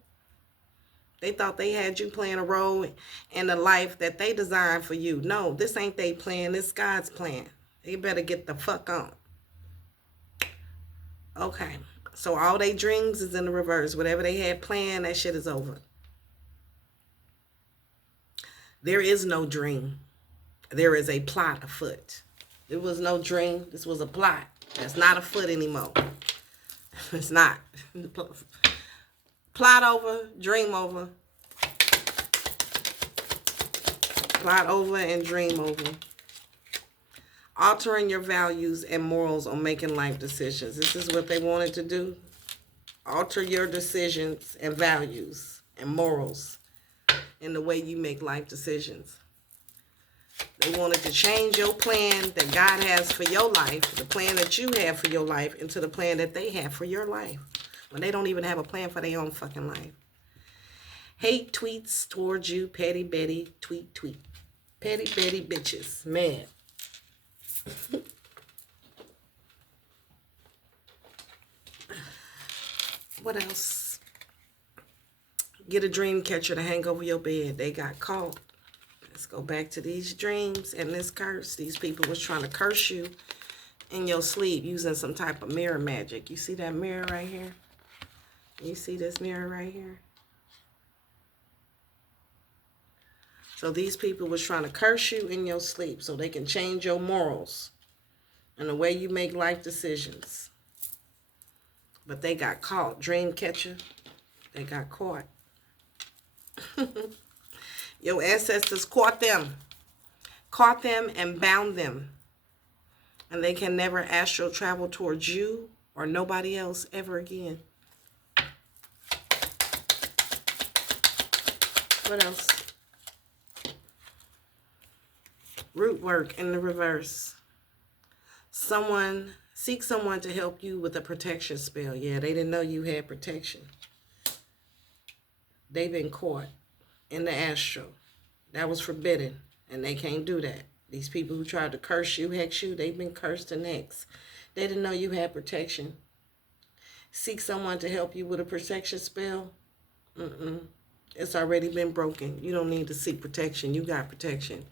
They thought they had you playing a role in the life that they designed for you. No, this ain't they plan. This God's plan. They better get the fuck on. Okay. So all they dreams is in the reverse. Whatever they had planned, that shit is over. There is no dream. There is a plot afoot. There was no dream. This was a plot. That's not afoot anymore. It's not. Plot over, dream over. Plot over and dream over. Altering your values and morals on making life decisions. This is what they wanted to do. Alter your decisions and values and morals in the way you make life decisions. They wanted to change your plan that God has for your life, the plan that you have for your life, into the plan that they have for your life, when they don't even have a plan for their own fucking life. Hate tweets towards you, petty Betty, tweet. Petty Betty bitches, man. What else? Get a dream catcher to hang over your bed. They got caught. Let's go back to these dreams and this curse. These people was trying to curse you in your sleep using some type of mirror magic. You see that mirror right here? You see this mirror right here? So these people was trying to curse you in your sleep so they can change your morals and the way you make life decisions. But they got caught. Dream catcher. They got caught. Your ancestors caught them. Caught them and bound them. And they can never astral travel towards you or nobody else ever again. What else? Root work in the reverse. Seek someone to help you with a protection spell. Yeah, they didn't know you had protection. They've been caught in the astral. That was forbidden, and they can't do that. These people who tried to curse you, hex you, they've been cursed and hexed. They didn't know you had protection. Seek someone to help you with a protection spell. It's already been broken. You don't need to seek protection. You got protection.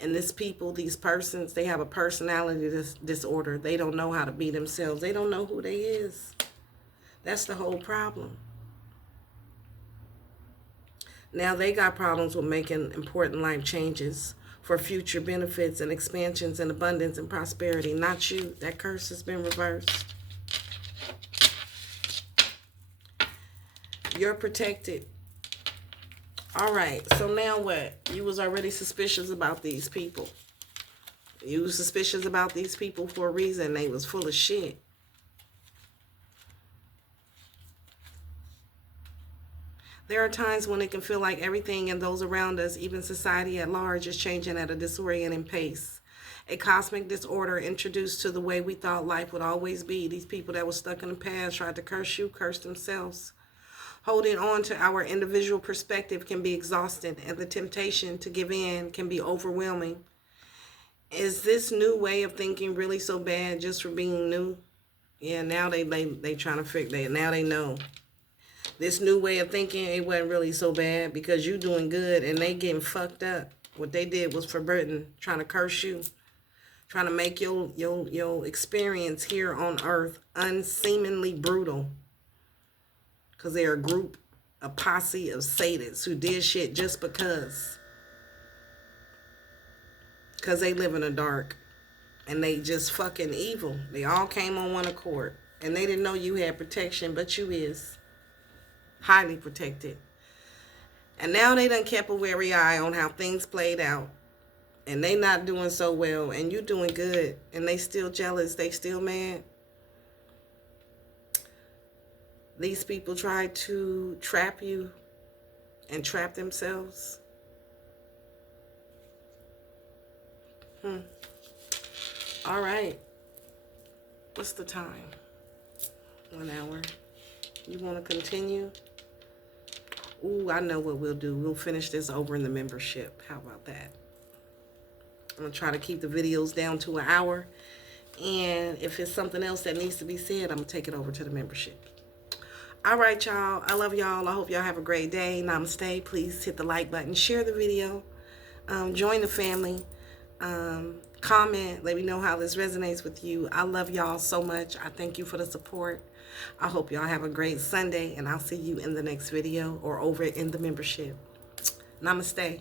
And these people, these persons, they have a personality disorder. They don't know how to be themselves. They don't know who they is. That's the whole problem. Now they got problems with making important life changes for future benefits and expansions and abundance and prosperity. Not you. That curse has been reversed. You're protected. All right, so now what? You was already suspicious about these people. You was suspicious about these people for a reason. They was full of shit. There are times when it can feel like everything and those around us, even society at large, is changing at a disorienting pace. A cosmic disorder introduced to the way we thought life would always be. These people that were stuck in the past tried to curse you, curse themselves. Holding on to our individual perspective can be exhausting, and the temptation to give in can be overwhelming. Is this new way of thinking really so bad just for being new? Yeah, now they trying to figure that. Now they know. This new way of thinking, it wasn't really so bad because you doing good and they getting fucked up. What they did was forbidden, trying to curse you, trying to make your experience here on earth unseemingly brutal. Because they're a posse of sadists who did shit just because. Because they live in the dark. And they just fucking evil. They all came on one accord. And they didn't know you had protection, but you is. Highly protected. And now they done kept a wary eye on how things played out. And they not doing so well. And you doing good. And they still jealous. They still mad. These people try to trap you and trap themselves. All right. What's the time? 1 hour. You want to continue? Ooh, I know what we'll do. We'll finish this over in the membership. How about that? I'm going to try to keep the videos down to 1 hour. And if it's something else that needs to be said, I'm going to take it over to the membership. All right, y'all. I love y'all. I hope y'all have a great day. Namaste. Please hit the like button. Share the video. Join the family. Comment. Let me know how this resonates with you. I love y'all so much. I thank you for the support. I hope y'all have a great Sunday. And I'll see you in the next video or over in the membership. Namaste.